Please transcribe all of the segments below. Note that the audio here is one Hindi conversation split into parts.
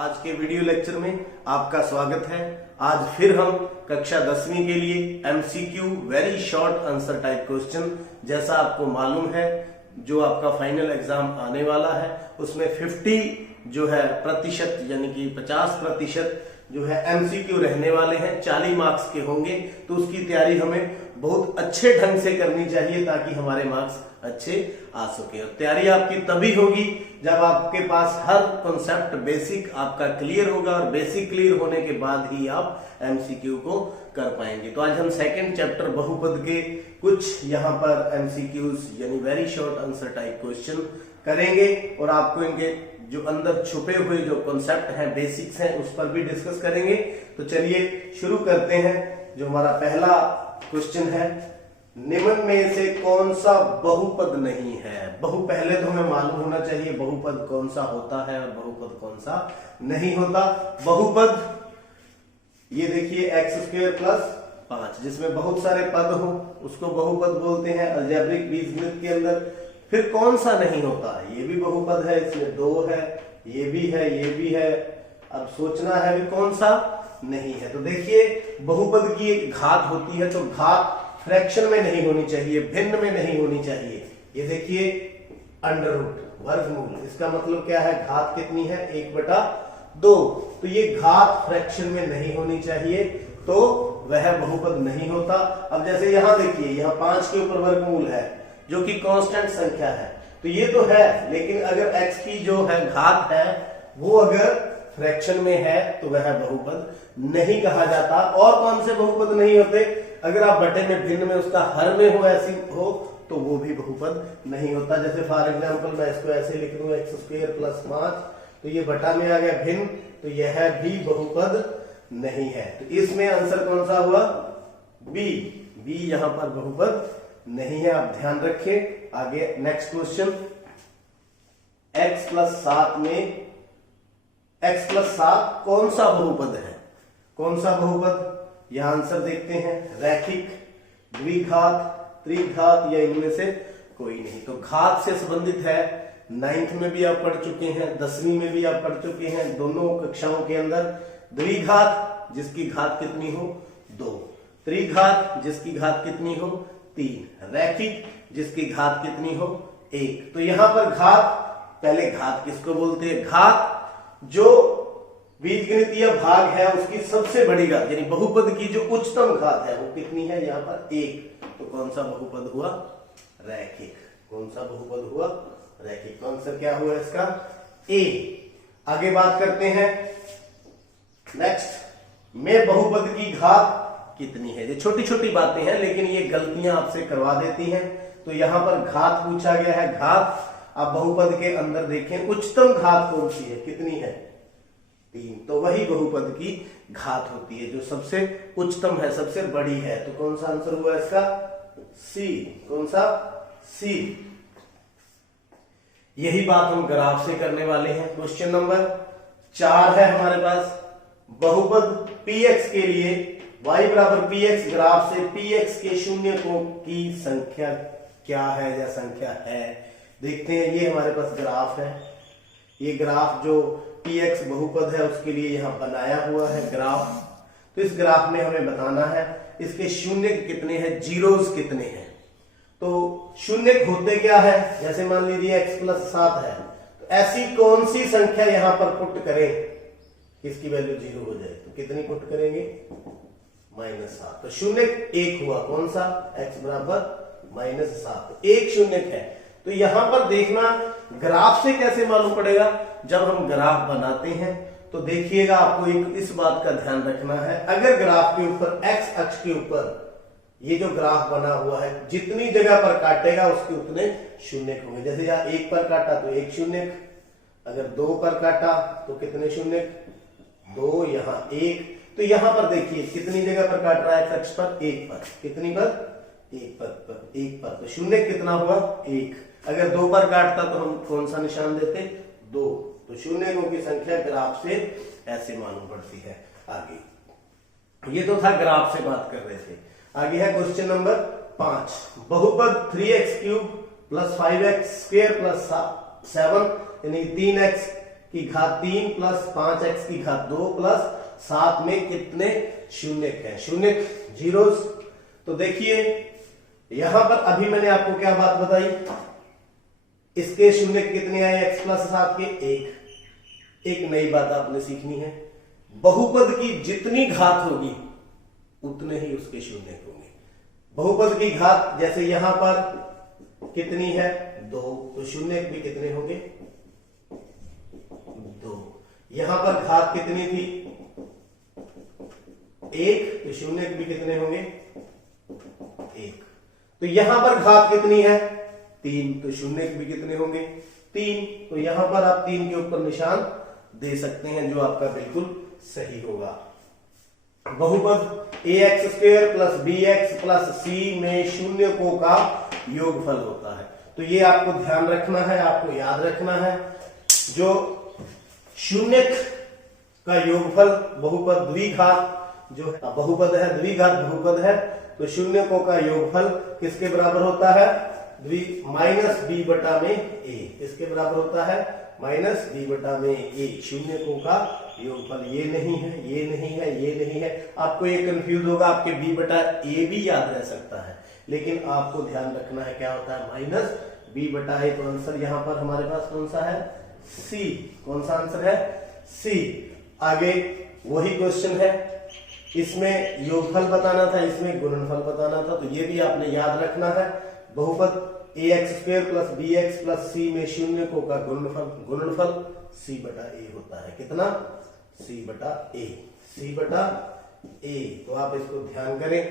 आज के वीडियो लेक्चर में आपका स्वागत है। आज फिर हम कक्षा 10वीं के लिए MCQ very short answer type question, जैसा आपको मालूम है जो आपका फाइनल एग्जाम आने वाला है उसमें 50 जो है प्रतिशत यानी कि 50% जो है एमसीक्यू रहने वाले हैं, 40 मार्क्स के होंगे। तो उसकी तैयारी हमें बहुत अच्छे ढंग से करनी चाहिए ताकि हमारे मार्क्स अच्छे आ सके। और तैयारी आपकी तभी होगी जब आपके पास हर कॉन्सेप्ट बेसिक आपका क्लियर होगा, और बेसिक क्लियर होने के बाद ही आप एमसीक्यू को कर पाएंगे। तो आज हम सेकंड चैप्टर बहुपद के कुछ यहाँ पर एमसीक्यूज यानी very short answer type question करेंगे, और आपको इनके जो अंदर छुपे हुए जो कॉन्सेप्ट हैं, बेसिक्स हैं, उस पर भी डिस्कस करेंगे। तो चलिए शुरू करते हैं। जो हमारा पहला क्वेश्चन है, निम्न में से कौन सा बहुपद नहीं है। पहले तो हमें मालूम होना चाहिए बहुपद कौन सा होता है और बहुपद कौन सा नहीं होता। बहुपद ये देखिए x² + 5 जिसमें बहुत सारे पद हो उसको बहुपद बोलते हैं अलजेब्रिक बीजगणित के अंदर। फिर कौन सा नहीं होता, ये भी बहुपद है, इसमें 2 है, ये भी है, ये भी है। अब सोचना है भी कौन सा नहीं है। तो देखिए बहुपद की एक घात होती है, तो घात फ्रैक्शन में नहीं होनी चाहिए, भिन्न में नहीं होनी चाहिए। ये देखिए √ वर्गमूल, इसका मतलब क्या है, घात कितनी है 1/2। तो ये घात फ्रैक्शन में नहीं होनी चाहिए, तो वह बहुपद नहीं होता। अब जैसे यहां देखिए, यहां 5 के ऊपर वर्गमूल है जो कि कांस्टेंट संख्या है, तो ये तो है, लेकिन अगर x की जो है घात है वो अगर फ्रैक्शन में है तो वह बहुपद नहीं कहा जाता। और कौन से बहुपद नहीं होते, अगर आप बटे में भिन्न में उसका हर में हो, ऐसी हो, तो वो भी बहुपद नहीं होता। जैसे फॉर एग्जांपल मैं इसको ऐसे लिख लूं x² + 5, तो ये बटा में आ गया भिन्न, तो यह भी बहुपद नहीं है। तो इसमें आंसर कौन सा हुआ, बी यहां पर बहुपद नहीं है, आप ध्यान रखें। आगे नेक्स्ट क्वेश्चन, x + 7 में x + 7 कौन सा बहुपद है। कौन सा बहुपद, यह आंसर देखते हैं, रैखिक, द्विघात, त्रिघात, या इनमें से कोई नहीं। तो घात से संबंधित है, 9th में भी आप पढ़ चुके हैं, 10वीं में भी आप पढ़ चुके हैं, दोनों कक्षाओं के अंदर। द्विघात जिसकी घात कितनी हो 2, त्रिघात जिसकी घात कितनी हो 3, रैखिक जिसकी घात कितनी हो 1। तो यहां पर घात, पहले घात किसको बोलते हैं, घात जो बीजगणितीय भाग है उसकी सबसे बड़ी घात, यानी बहुपद की जो उच्चतम घात है वो कितनी है, यहां पर 1। तो कौन सा बहुपद हुआ, रैखिक। कौन सा बहुपद हुआ, रैखिक। आंसर क्या हुआ इसका, ए। आगे बात करते हैं नेक्स्ट में बहुपद की घात कितनी है। ये छोटी छोटी बातें हैं लेकिन ये गलतियां आपसे करवा देती हैं। तो यहां पर घात पूछा गया है, घात आप बहुपद के अंदर देखें, उच्चतम घात कौन सी है, कितनी है 3। तो वही बहुपद की घात होती है जो सबसे उच्चतम है, सबसे बड़ी है। तो कौन सा आंसर हुआ इसका, सी। कौन सा, सी। यही बात हम ग्राफ से करने वाले हैं। क्वेश्चन नंबर 4 है हमारे पास, बहुपद px के लिए y = px, ग्राफ से px के शून्यकों की संख्या क्या है या संख्या है। देखते हैं, ये हमारे पास ग्राफ है। ये ग्राफ जो px बहुपद है उसके लिए यहां बनाया हुआ है ग्राफ। तो इस ग्राफ में हमें बताना है इसके शून्य कितने हैं, जीरोस कितने हैं। तो शून्य होते क्या है, जैसे मान लीजिए x + 7 है, तो ऐसी कौन सी संख्या यहां पर पुट करें इसकी वैल्यू 0 हो जाए। तो कितनी पुट करेंगे, -7। तो शून्य 1 हुआ, कौन सा, x = -7, एक शून्य है। तो यहां पर देखना ग्राफ से कैसे मालूम पड़ेगा, जब हम ग्राफ बनाते हैं तो देखिएगा आपको एक इस बात का ध्यान रखना है, अगर ग्राफ के ऊपर x अक्ष के ऊपर ये जो ग्राफ बना हुआ है जितनी जगह पर काटेगा उसके उतने शून्य होंगे। जैसे यहाँ 1 पर काटा तो 1 शून्य, अगर 2 पर काटा तो कितने शून्य, 2, यहाँ 1। तो यहां पर देखिए कितनी जगह पर काट रहा है, x अक्ष पर 1 पर, कितनी पर, 1 पर। तो शून्य कितना हुआ, 1। अगर 2 पर काटता तो हम कौन सा निशान देते, 2। तो शून्यों की संख्या ग्राफ से ऐसे मालूम पड़ती है। आगे ये तो था ग्राफ से बात कर रहे थे। आगे है क्वेश्चन नंबर 5, बहुपद 3x³ + 5x² + 7 यानी 3x की घात 3 प्लस 5x की घात 2 प्लस 7 में कितने शून्य हैं? शून्य जीरोस। तो देखिए यहां पर अभी मैंने आपको क्या बात बताई, इसके शून्य कितने आए? x प्लस 7 के 1। एक नई बात आपने सीखनी है, बहुपद की जितनी घात होगी उतने ही उसके शून्य होंगे। बहुपद की घात जैसे यहां पर कितनी है? 2, तो शून्य भी कितने होंगे? 2। यहां पर घात कितनी थी? 1, तो शून्य भी कितने होंगे? 1। तो यहां पर घात कितनी है? 3, तो शून्य भी कितने होंगे? 3। तो यहां पर आप 3 के ऊपर निशान दे सकते हैं, जो आपका बिल्कुल सही होगा। बहुपद ax² plus bx plus c में शून्यकों का योगफल होता है। तो ये आपको ध्यान रखना है, आपको याद रखना है, जो शून्यक का योगफल बहुपद द्विघात जो है, बहुपद है द्विघात बहुपद है, तो शून्यकों का योगफल किसके बराबर होता है? माइनस बी बटा में ए। किसके बराबर होता है? माइनस बी बटा में ए। शून्यकों का योगफल ये नहीं है, ये नहीं है, ये नहीं है। आपको ये कंफ्यूज होगा, आपके बी बटा ए भी याद रह सकता है, लेकिन आपको ध्यान रखना है क्या होता है? माइनस बी बटा ए। तो आंसर यहां पर हमारे पास कौन सा है? सी। कौन सा आंसर है? सी। आगे वही क्वेश्चन है, इसमें योगफल बताना था, इसमें गुणनफल बताना था, तो ये भी आपने याद रखना है। बहुपद ax² plus bx plus c में शून्यकों का गुणनफल c बटा a होता है। कितना? c बटा a। c बटा a। तो आप इसको ध्यान करें।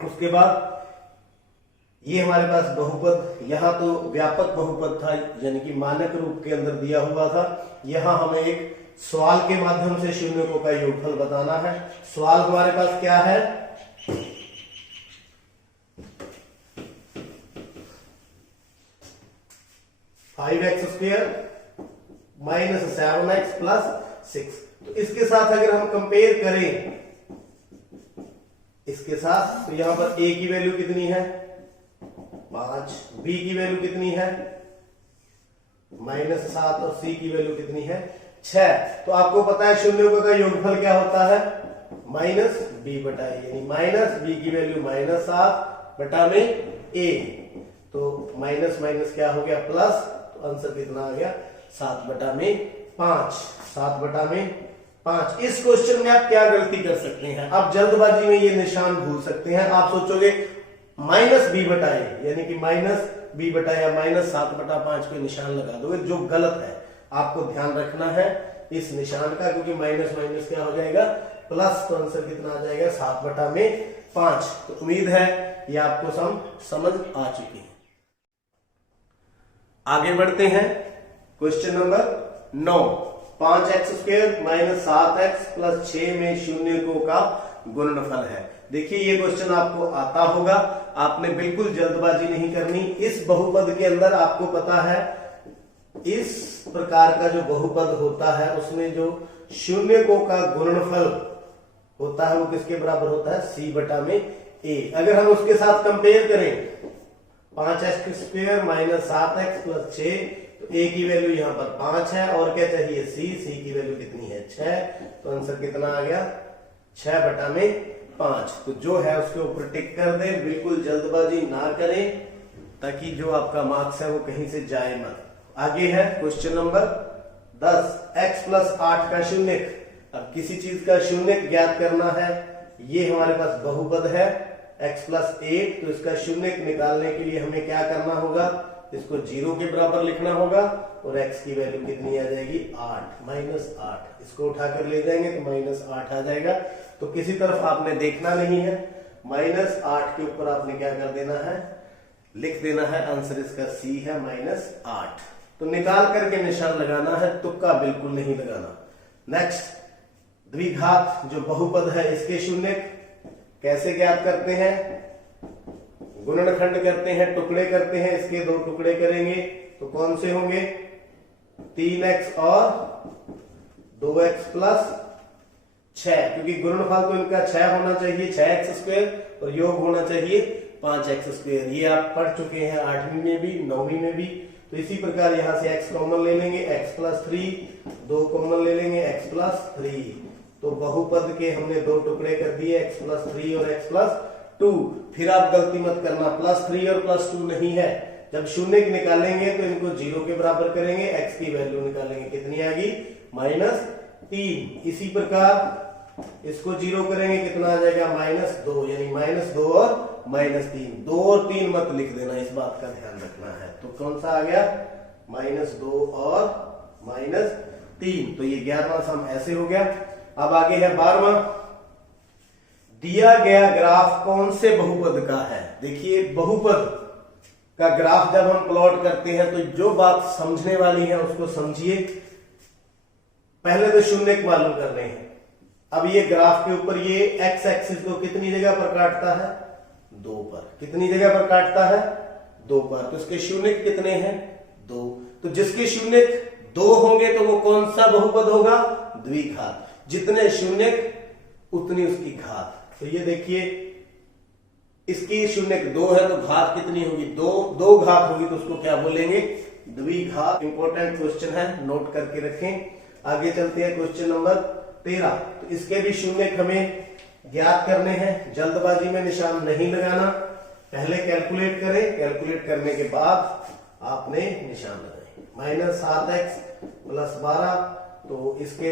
उसके बाद ये हमारे पास बहुपद, यहां तो व्यापक बहुपद था, यानी कि मानक रूप के अंदर दिया हुआ था। यहां हमें एक सवाल के माध्यम से शून्यकों का योगफल बताना है। सवाल हमारे पास क्या है? 5x² minus 7x plus 6। तो इसके साथ अगर हम कंपेयर करें इसके साथ, तो यहां पर a की वैल्यू कितनी है? 5, b की वैल्यू कितनी है? -7 और c की वैल्यू कितनी है? 6। तो आपको पता है शून्यों का योगफल क्या होता है? माइनस बी बटा ए, यानी माइनस बी की वैल्यू -7 बटा में a। तो माइनस माइनस क्या हो गया? प्लस। तो आंसर कितना आ गया? 7 बटा में 5। 7 बटा में 5। इस क्वेश्चन में आप क्या गलती कर सकते हैं? आप जल्दबाजी में ये निशान भूल सकते हैं। आप सोचोगे माइनस बी बटा ए, यानी कि माइनस बी बटा या -7 बटा 5 पे निशान लगा दोगे, जो गलत है। आपको ध्यान रखना है इस निशान का, क्योंकि माइनस माइनस क्या हो जाएगा? प्लस। तो आंसर कितना आ जाएगा? 7 बटा में 5। तो उम्मीद है ये आपको समझ आ चुकी है। आगे बढ़ते हैं। Question number 9, 5x² minus 7x plus 6 में शून्यकों का गुणनफल है। देखिए ये क्वेश्चन आपको आता होगा, आपने बिल्कुल जल्दबाजी नहीं करनी। इस बहुपद के अंदर आपको पता है, इस प्रकार का जो बहुपद होता है उसमें जो शून्यकों का गुणनफल होता है वो किसके बराबर होता है? c बटा में a। अगर हम उसके साथ कंपेयर करें 5x² माइनस 7x प्लस 6, तो a की वैल्यू यहां पर 5 है, और क्या चाहिए? c की वैल्यू कितनी है? 6। तो आंसर कितना आ गया? 6 बटा में 5। तो जो है उसके ऊपर टिक कर दे, बिल्कुल जल्दबाजी ना करें, ताकि जो आपका मार्क्स है वो कहीं से जाए मत। आगे है क्वेश्चन नंबर 10, x प्लस 8 का शून्यक। अब किसी चीज का शून्यक ज्ञात करना है। ये हमारे पास बहुपद है x प्लस 8, तो इसका शून्यक निकालने के लिए हमें क्या करना होगा? इसको 0 के बराबर लिखना होगा, और x की वैल्यू कितनी आ जाएगी? 8, -8। इसको उठाकर ले जाएंगे तो -8 आ जाएगा। तो किसी तरफ आपने देखना नहीं है, -8 के ऊपर आपने क्या कर देना है? लिख देना है। आंसर इसका C है, -8। तो निकाल करके निशान लगाना है, तुक्का बिल्कुल नहीं लगाना। नेक्स्ट, द्विघात जो बहुपद है इसके शून्यक कैसे ज्ञात करते हैं? गुणनखंड करते हैं, टुकड़े करते हैं। इसके 2 टुकड़े करेंगे तो कौन से होंगे? 3x और 2x प्लस 6, क्योंकि गुणनफल तो इनका 6 होना चाहिए, 6x² और योग होना चाहिए 5x²। ये आप पढ़ चुके हैं 8वीं में भी 9वीं में भी। तो इसी प्रकार यहां से x कॉमन ले लेंगे, x+3, 2 कॉमन ले लेंगे, x+3। तो बहुपद के हमने 2 टुकड़े कर दिए, x+3 और x+2। फिर आप गलती मत करना, +3 और +2 नहीं है। जब शून्य निकालेंगे तो इनको 0 के बराबर करेंगे, x की वैल्यू निकालेंगे, कितनी आ गई? -3। इसी प्रकार इसको 0 करेंगे, कितना आ जाएगा? -2, यानी -2 और -3। 2 और 3 मत लिख देना, इस बात का ध्यान रखना है। तो कौन सा आ गया? -2 और -3। तो ये 11वां सम ऐसे हो गया। अब आगे है 12वां। दिया गया ग्राफ कौन से बहुपद का है? देखिए, बहुपद का ग्राफ जब हम प्लॉट करते हैं तो जो बात समझने वाली है उसको समझिए। पहले तो शून्य मालूम करने हैं। अब ये ग्राफ के ऊपर ये एक्स एक्सिस को कितनी जगह पर काटता है? 2 पर। कितनी जगह पर काटता है? 2 पर। तो इसके शून्य कितने हैं? 2। तो जिसके शून्य 2 होंगे तो वो कौन सा बहुपद होगा? द्विघात। जितने शून्य उतनी उसकी घात। तो ये देखिए, इसकी शून्य 2 है तो घात कितनी होगी? 2 घात होगी, तो उसको क्या बोलेंगे? द्विघात। इंपॉर्टेंट क्वेश्चन है, नोट करके रखें। आगे चलते हैं क्वेश्चन नंबर 13। तो इसके भी शून्य हमें ज्ञात करने हैं। जल्दबाजी में निशान नहीं लगाना, पहले कैलकुलेट करें, कैलकुलेट करने के बाद आपने निशान लगाए। -7x + 12, तो इसके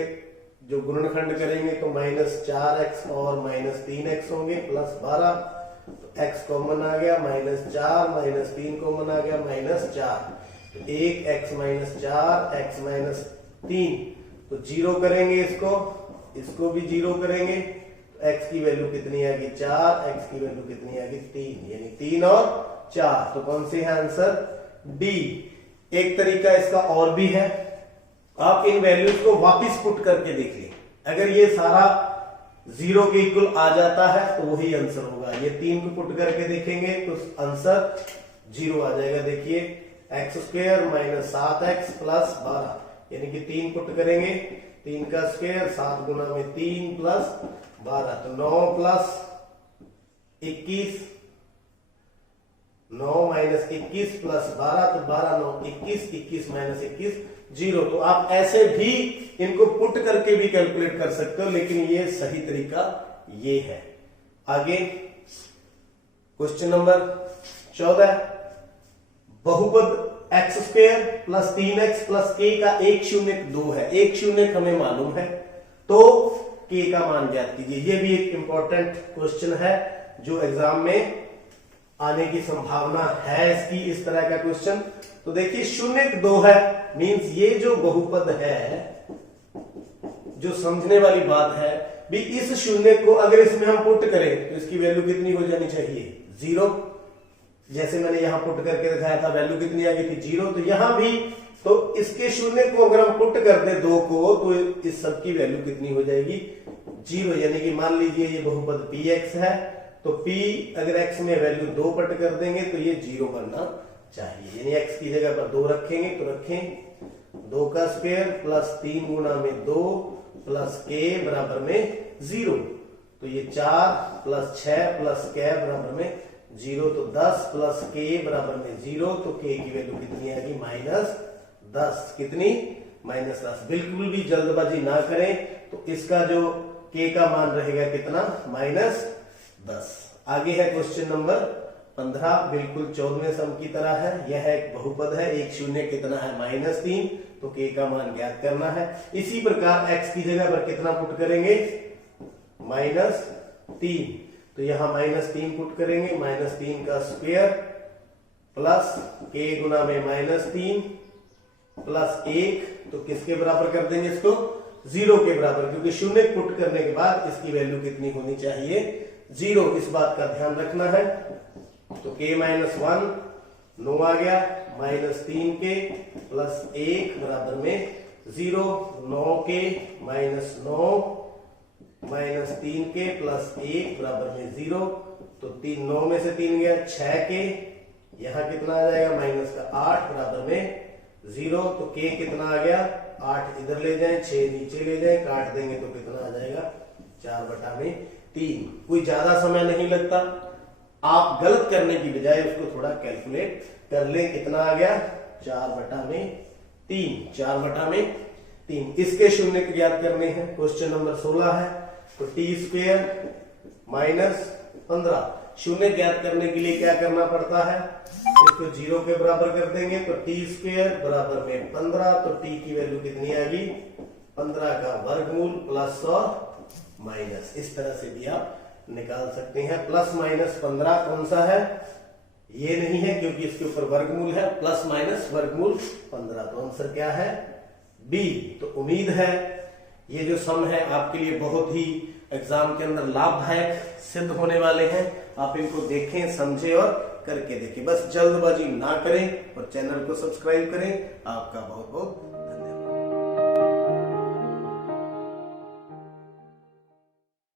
जो गुणनखंड करेंगे तो -4x और -3x होंगे, +12। तो x कॉमन आ गया, -4 -3 कॉमन आ गया, -4। तो 1x - 4 x - 3, तो 0 करेंगे इसको भी 0 करेंगे। तो x की वैल्यू कितनी आ गई? 4। x की वैल्यू कितनी आ गई? 3, यानी 3 और 4। तो कौन से है आंसर? डी। एक तरीका इसका और भी है, आप इन वैल्यूज को वापस पुट करके देखिए। अगर ये सारा 0 के इक्वल आ जाता है तो वही आंसर होगा। ये 3 को पुट करके देखेंगे तो आंसर 0 आ जाएगा। देखिए, x² - 7x + 12, यानी कि 3 पुट करेंगे, 3 का स्क्वायर, 7 गुना में 3 + 12, तो 9 + 21, 9 - 21 + 12, तो 12 9 21, 21 - 21 0। तो आप ऐसे भी इनको पुट करके भी कैलकुलेट कर सकते हो, लेकिन ये सही तरीका ये है। आगे क्वेश्चन नंबर 14। बहुपद x² + 3x + k का एक शून्य 2 है। एक शून्य हमें मालूम है, तो k का मान ज्ञात कीजिए। ये भी एक इंपॉर्टेंट क्वेश्चन है जो एग्जाम में आने की संभावना है इसकी, इस तरह का क्वेश्चन। तो देखिए, शून्य 2 है, मींस ये जो बहुपद है, जो समझने वाली बात है भी, इस शून्य को अगर इसमें हम पुट करें तो इसकी वैल्यू कितनी हो जानी चाहिए? 0। जैसे मैंने यहां पुट करके दिखाया था, वैल्यू कितनी आ गई थी? 0। तो यहां भी तो इसके शून्य को अगर हम पुट कर दे 2 को, तो इस सब की वैल्यू कितनी हो जाएगी? 0। यानी कि मान लीजिए ये बहुपद px है, तो p अगर x में वैल्यू 2 पट कर देंगे तो ये 0 बनना चाहिए। यानी x की जगह पर 2 रखेंगे तो रखें 2 का स्क्वायर + 3 गुना में 2 + k बराबर में 0। तो ये 4 + 6 + k बराबर में 0, तो 10 + k बराबर में 0। तो k की वैल्यू कितनी आएगी? -10। कितनी? -10। बिल्कुल भी जल्दबाजी ना करें, तो इसका जो k का मान रहेगा कितना? -10। आगे है क्वेश्चन नंबर 15, बिल्कुल 14वें सम की तरह है। यह एक बहुपद है, एक शून्य कितना है? -3, तो k का मान ज्ञात करना है। इसी प्रकार x की जगह पर कितना पुट करेंगे? -3, तो यहां -3 पुट करेंगे, -3 का स्क्वायर प्लस k गुना में -3 + 1, तो किसके बराबर कर देंगे इसको? 0 के बराबर, क्योंकि शून्य पुट करने के बाद इसकी वैल्यू कितनी होनी चाहिए? 0। इस बात का ध्यान रखना है। तो k - 1 9 आ गया, -3k + 1 बराबर में 0। 9k - 9 -3k + 1 बराबर में 0। तो 9 में से 3 गया, 6k, यहां कितना आ जाएगा? -8 बराबर में 0। तो k कितना आ गया? 8 इधर ले जाएं, 6 नीचे ले जाएं, काट देंगे तो कितना आ जाएगा? 4/3। कोई ज्यादा समय नहीं लगता, आप गलत करने की बजाय उसको थोड़ा कैलकुलेट कर लें। कितना आ गया 4/3, 4/3। इसके शून्य ज्ञात करने हैं। क्वेश्चन नंबर 16 है। तो t² माइनस 15 शून्य ज्ञात करने के लिए क्या करना पड़ता है, इसको 0 के बराबर कर देंगे। तो t² बराबर में 15, तो t की वैल्यू कितनी आ गई 15 का वर्गमूल प्लस और माइनस। इस तरह से भी आप निकाल सकते हैं। प्लस माइनस 15 कौन सा है, ये नहीं है क्योंकि इसके ऊपर वर्गमूल है। प्लस माइनस वर्गमूल 15, तो आंसर क्या है बी। तो उम्मीद है ये जो सम है आपके लिए बहुत ही एग्जाम के अंदर लाभदायक सिद्ध होने वाले हैं। आप इनको देखें, समझें और करके देखें। बस जल्दबाजी ना करें और चैनल को सब्सक्राइब करें। आपका बहुत बहुत